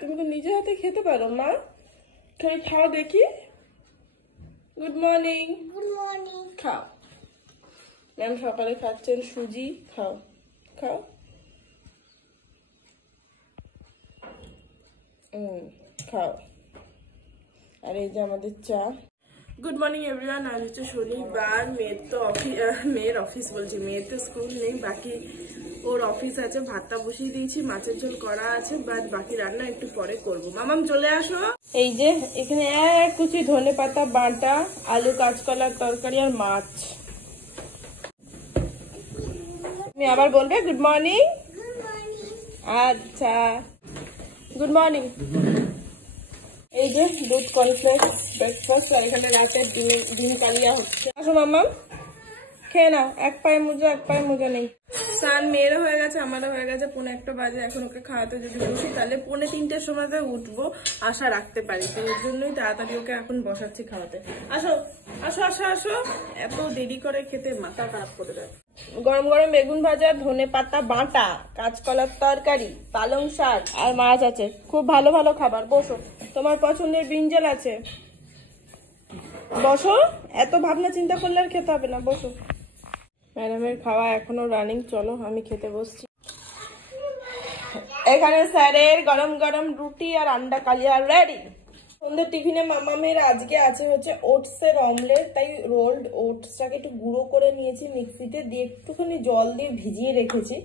তুমি তো নিজে হাতে খেতে পারো মা। তুমি খাও দেখি। Good morning. Good morning. খাও। ম্যাম সকালে খাচ্ছেন সুজি, খাও খাও। খাও। আর এই যে আমাদের চা। Good morning everyone. আজ হচ্ছে শনিবার। মেয়ের অফিস বলছি, মেয়ের তো স্কুল নেই, বাকি ওর অফিস আছে। ভাতটা বসিয়ে দিয়েছি, মাছের ঝোল করা আছে, বাট বাকি রান্না একটু পরে করবো। মামাম চলে আসো। এই যে এখানে এক কুচি ধনে পাতা বাটা, আলু কাঁচকলার তরকারি আর মাছ। তুমি আবার বলবে গুড মর্নিং। আচ্ছা গুড মর্নিং। এই যে দুধ কর্নফ্লেক্স ব্রেকফাস্ট, আর এখানে রাতের ডিম কালিয়া হচ্ছে। আসো মাম্মা খেয়ে নাও। এক পায়ে মোজা নেই। স্নান মেয়েরও হয়ে গেছে, আমারও হয়ে গেছে। 1:45 বাজে। এখন ওকে খাওয়াতে যদি বসি তাহলে 2:45 সময় উঠবো, আশা রাখতে পারি। তো এর জন্যই তাড়াতাড়ি ওকে এখন বসাচ্ছি খাওয়াতে। আসো আসো আসো আসো। এত দেরি করে খেতে মাথা খারাপ করে দেয়। গরম গরম বেগুন ভাজা, ধনে পাতা বাটা, কাঁচকলার তরকারি, পালং শাক আর মাছ আছে। খুব ভালো ভালো খাবার। বসো, তোমার পছন্দের ব্রিঞ্জাল আছে, বসো। এত ভাবনা চিন্তা করলে আর খেতে হবে না, বসো। ম্যাডামের খাওয়া এখনো রানিং। চলো আমি খেতে বসছি। এখানে স্যারের গরম গরম রুটি আর আন্ডা কালিয়া রেডি। সন্ধ্যের টিফিনে মামামের আজকে আছে হচ্ছে ওটসের অমলেট। তাই রোল্ড ওটসটাকে একটু গুঁড়ো করে নিয়েছি মিক্সিতে, দিয়ে একটুখানি জল দিয়ে ভিজিয়ে রেখেছি।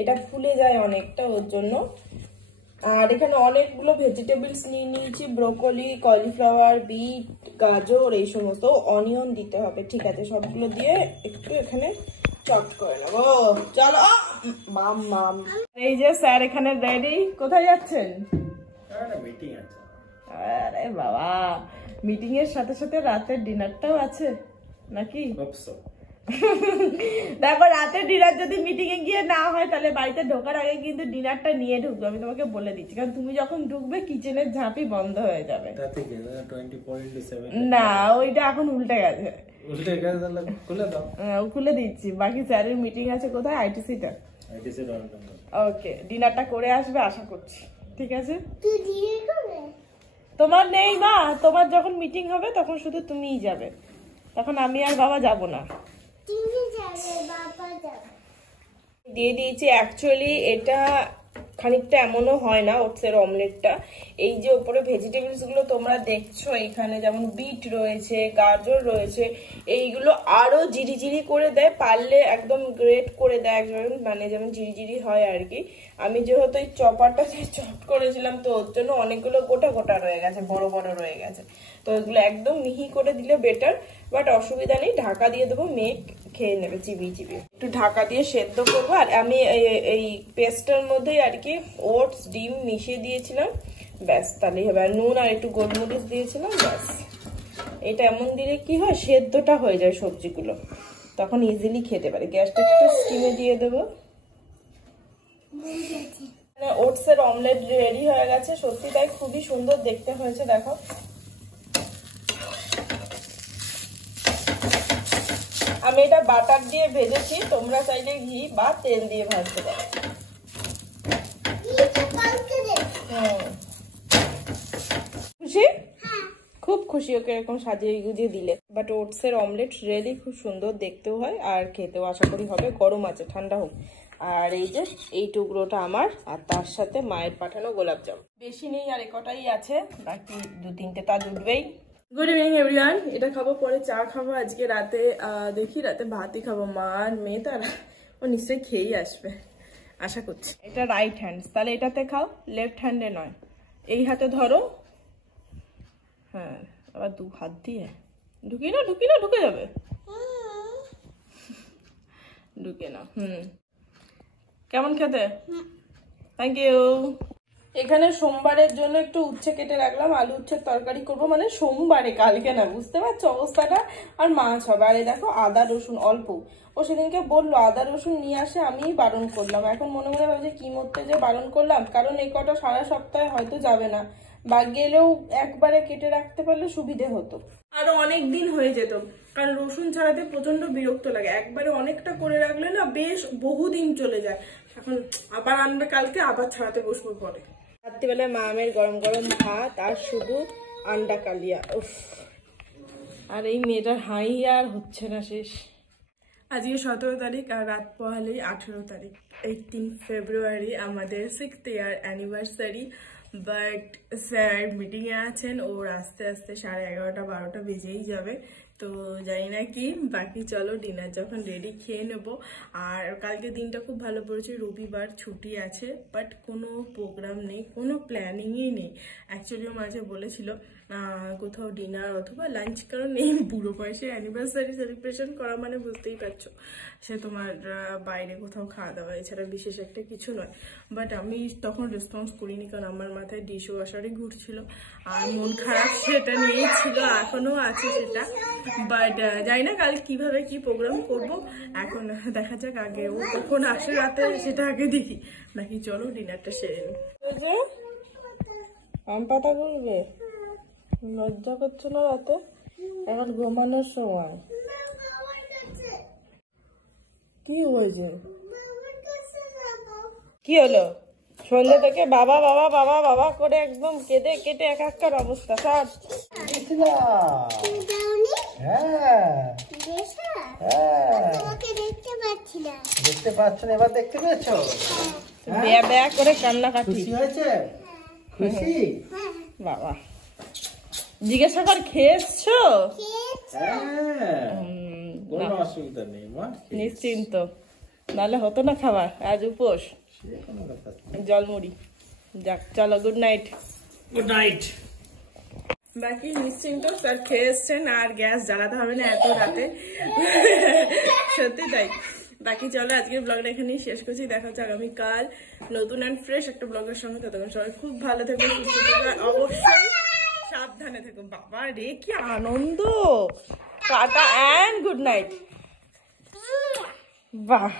এটা ফুলে যায় অনেকটা, ওর জন্য। আর এখানে অনেকগুলো ভেজিটেবলস নিয়ে নিয়েছি, ব্রোকলি, কলিফ্লাওয়ার, বিট, গাজর, এই সমস্ত। অনিয়ন দিতে হবে, ঠিক আছে। সবগুলো দিয়ে একটু এখানে চপ করে নেবো। চলো মাম। এই যে স্যার এখানে রেডি। কোথায় যাচ্ছেন? মিটিং আছে। আরে বাবা, মিটিং এর সাথে সাথে রাতের ডিনারটাও আছে নাকি? দেখো, রাতের ডিনার যদি মিটিং এ গিয়ে না হয় তাহলে বাড়িতে ঢোকার আগে কিন্তু ডিনারটা নিয়ে ঢুকবে, আমি তোমাকে বলে দিচ্ছি। কারণ তুমি যখন ঢুকবে কিচেনের ঝাঁপি বন্ধ হয়ে যাবে। না, ওইটা এখন উল্টে গেছে। খুলে দিচ্ছি। বাকি স্যারের মিটিং আছে কোথায়? আইটিসিটা। ওকে, ডিনারটা করে আসবে আশা করছি, ঠিক আছে? তোমার নেই মা, তোমার যখন মিটিং হবে তখন শুধু তুমিই যাবে, তখন আমি আর বাবা যাব না। দিয়ে দিয়েছি। অ্যাকচুয়ালি এটা খানিকটা এমনও হয় না ওটসের অমলেটটা। এই যে উপরে ভেজিটেবলস গুলো তোমরা দেখছো, এখানে যেমন বিট রয়েছে, গাজর রয়েছে, এইগুলো আরো জিরি করে দেয়। পারলে একদম গ্রেট করে দেয়, মানে যেমন জিরি হয় আর কি। আমি যেহেতু এই চপারটা চপ করেছিলাম, তো ওর জন্য অনেকগুলো গোটা রয়ে গেছে, বড় রয়ে গেছে। তো এগুলো একদম মিহি করে দিলে বেটার, বাট অসুবিধা নেই। ঢাকা দিয়ে দেবো, মেয়ে খেয়ে নেবে চিবিয়ে। একটু ঢাকা দিয়ে সেদ্ধ করবো। আর আমি এই পেস্টের মধ্যেই আর কি ওটস, ডিম মিশিয়ে দিয়েছিলাম, ব্যাস তাহলেই হবে। আর নুন আর একটু গোলমরিচ দিয়েছিলাম, ব্যাস। এটা এমন দিলে কি হয়, সেদ্ধটা হয়ে যায় সবজিগুলো, তখন ইজিলি খেতে পারে। গ্যাসটা একটু স্টিমে দিয়ে দেবো। ওটসের অমলেট রেডি হয়ে গেছে। সত্যি তাই, খুবই সুন্দর দেখতে হয়েছে, দেখো। আমি এটা বাটার দিয়ে ভেজেছি, তোমরা চাইলে ঘি বা তেল দিয়ে ভাজতে পারো। খুশি? খুব খুশি ওকে এরকম সাজিয়ে গুজিয়ে দিলে। বাট ওটসের অমলেট রিয়েলি খুব সুন্দর দেখতেও হয়, আর খেতেও আশা করি হবে। গরম আছে, ঠান্ডা হোক। আর এই যে এই টুকরোটা আমার, আর তার সাথে মায়ের পাঠানো গোলাপ জাম। বেশি নেই, আর একটাই আছে, বাকি 2-3টে তা জুটবেই। Good evening everyone. এটা খাবো পরে, চা খাবো। আজকে রাতে দেখি, রাতে ভাতই খাবো। মা আর মেয়ে তো, ও নিশ্চয়ই খেয়েই আসবে আশা করছি। এটা রাইট হ্যান্ড, তাহলে এটাতে খাও, লেফট হ্যান্ডে নয়। এই হাতে ধরো, হ্যাঁ, আবার 2 হাত দিয়ে ঢুকিয়ে না, ঢুকে যাবে। ঢুকে না। কেমন খেতে? Thank you. এখানে সোমবারের জন্য একটু উচ্ছে কেটে রাখলাম, আলু উচ্ছের তরকারি করব, মানে সোমবারে, কালকে না, বুঝতে পারছো অবস্থাটা। আর মাছ হবে। আর এই দেখো আদা রসুন অল্প, ও সেদিনকে বললো আদা রসুন নিয়ে আসে, আমিই বারণ করলাম। এখন মনে ভাবছি কি মরতে যে বারণ করলাম, কারণ এই কটা সারা সপ্তাহে হয়তো যাবে না, বা গেলেও একবারে কেটে রাখতে পারলে সুবিধে হতো। আরো অনেক দিন হয়ে যেত, কারণ রসুন ছাড়াতে প্রচন্ড বিরক্ত লাগে। একবারে অনেকটা করে রাখলে না বেশ বহুদিন চলে যায়। এখন আবার আনবে কালকে, আবার ছাড়াতে বসবো পরে। রাত্রিবেলায় মামের গরম গরম ভাত আর শুধু আন্ডা কালিয়া। উফ, আর এই মেয়েটার হাই আর হচ্ছে না শেষ। আজকে 17 তারিখ আর রাত পোহালেই 18 তারিখ। 18 ফেব্রুয়ারি আমাদের 6th year anniversary. But sir মিটিংয়ে আছেন, ওর আস্তে আস্তে 11:30-12টা বেজেই যাবে। তো জানি না কি, বাকি চলো ডিনার যখন রেডি খেয়ে নেবো। আর কালকে দিনটা খুব ভালো পড়েছে, রবিবার ছুটি আছে, বাট কোনো প্রোগ্রাম নেই, কোনো প্ল্যানিংই নেই। অ্যাকচুয়ালি মাঝে বলেছিল কোথাও ডিনার অথবা লাঞ্চ, কারণ এই বুড়ো বয়সে অ্যানিভার্সারি সেলিব্রেশন করা মানে বুঝতেই পারছো সে তোমার বাইরে কোথাও খাওয়া দাওয়া, এছাড়া বিশেষ একটা কিছু নয়। বাট আমি তখন রেসপন্স করিনি, কারণ আমার মাথায় ডিশ ওয়াশারই ঘুরছিল আর মন খারাপ সেটা নিয়েই ছিল, এখনো আছে সেটা। বাট জানি না কাল কিভাবে কি প্রোগ্রাম করব, এখন দেখা যাক। আগে ও কখন আসে রাতে সেটা আগে দেখি, নাকি চলো ডিনারটা সেরে নি। আম পাতা করবে, লজ্জা করছো না রাতে? এখন ঘুমানোর সময়। কি হয়েছে? কি হলো? সন্ধ্যা থেকে বাবা বাবা বাবা বাবা করে একদম কেঁদে কেটে একাকার অবস্থা। সব দেখতে পাচ্ছ না, এবার দেখতে পেয়েছো? বেয়া বেয়া করে কান্নাকাটি। খুশি হয়েছে? খুশি? বাবা জিজ্ঞাসা কর, খেয়েছো? কোনো অসুবিধা নেই মা, নিশ্চিন্ত, নাহলে হতো না খাবার। আজ উপোস, জলমুড়ি। যাক চলো, গুড নাইট। Good night. বাকি নিশ্চিন্ত, স্যার খেয়ে এসছেন, আর গ্যাস জ্বালাতে হবে না এত রাতে। সত্যি তাই। বাকি চলো আজকের ব্লগটা এখানেই শেষ করছি। দেখা হচ্ছে আগামীকাল নতুন অ্যান্ড ফ্রেশ একটা ব্লগের সঙ্গে। ততক্ষণ সবাই খুব ভালো থেকো, সুস্থ থেকো, অবশ্যই সাবধানে থেকো। বাবা রে কি আনন্দ! Tata and good night. বাহ।